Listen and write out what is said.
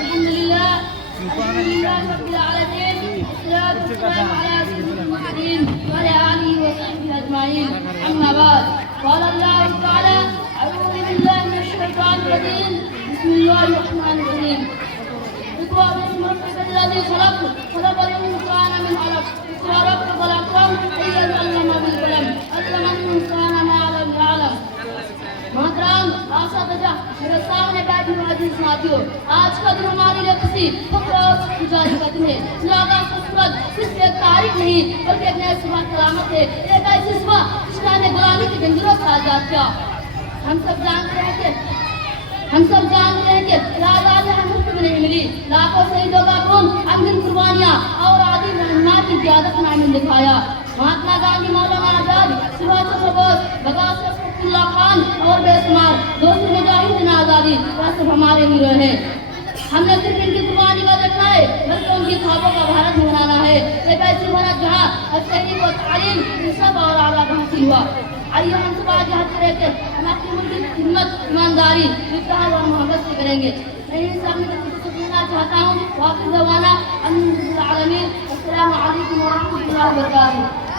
अल्हम्दुलिल्लाह रब्बिल आलमीन, अस्सलातु वस्सलामु अला सय्यिदिल मुरसलीन व अला आलिहि व सहबिहि अजमाइन। अम्मा बाद, क़ाल अल्लाहु तआला, अऊज़ु बिल्लाहि मिनश शैतानिर रजीम, बिस्मिल्लाहिर रहमानिर रहीम। इक़रा बिस्मि रब्बिकल्लज़ी खलक़, खलक़ल इंसान मिन अलक़, इक़रा रब्बुकल अकरम, अल्लज़ी बिल कलम, अल्लमल इंसान मा लम यअलम। मोहतरम आसातिज़ा, मेरे सामने बैठे हुए अजीज साथियों, आज का दिन हमारे लिए किसी फख्र और गुजारी का दिन है। लागा सूरज सिर्फ एक तारीख नहीं बल्कि एक नई सुबह की अलामत है। एक ऐसी सुबह जिसने हमें गुलामी की जंजीरों से आजाद किया। हम सब जानते हैं कि लाला ने हमें मुफ्त में नहीं मिली। लाखों शहीदों का खून, अनगिनत कुर्बानियां और आदि रहनुमा की क़यादत में हमें दिखाया। महात्मा गांधी, मौलाना आजाद, सुभाष चंद्र बोस, भगत सिंह, अब्दुल्ला खान और बेशुमार दूसरे मुजाहिदीन आज़ादी सिर्फ हमारे हीरो हैं। हमने सिर्फ इनकी कुर्बानी का देखना है बल्कि उनकी ख्वाबों का भारत बनाना है। एक ऐसी भारत जहाँ हर शहरी को तालीम, इंसाफ और आला हासिल हुआ। आइए हम सब आज याद करें कि हम अपनी मुल्क की खिदमत, ईमानदारी, इत्तेहाद और मोहब्बत से करेंगे। मैं इन सब में कहना चाहता हूँ, वाक़िफ़ ज़माना, अल्हम्दुलिल्लाह आलमीन, अस्सलामु अलैकुम व रहमतुल्लाहि व बरकातुहू।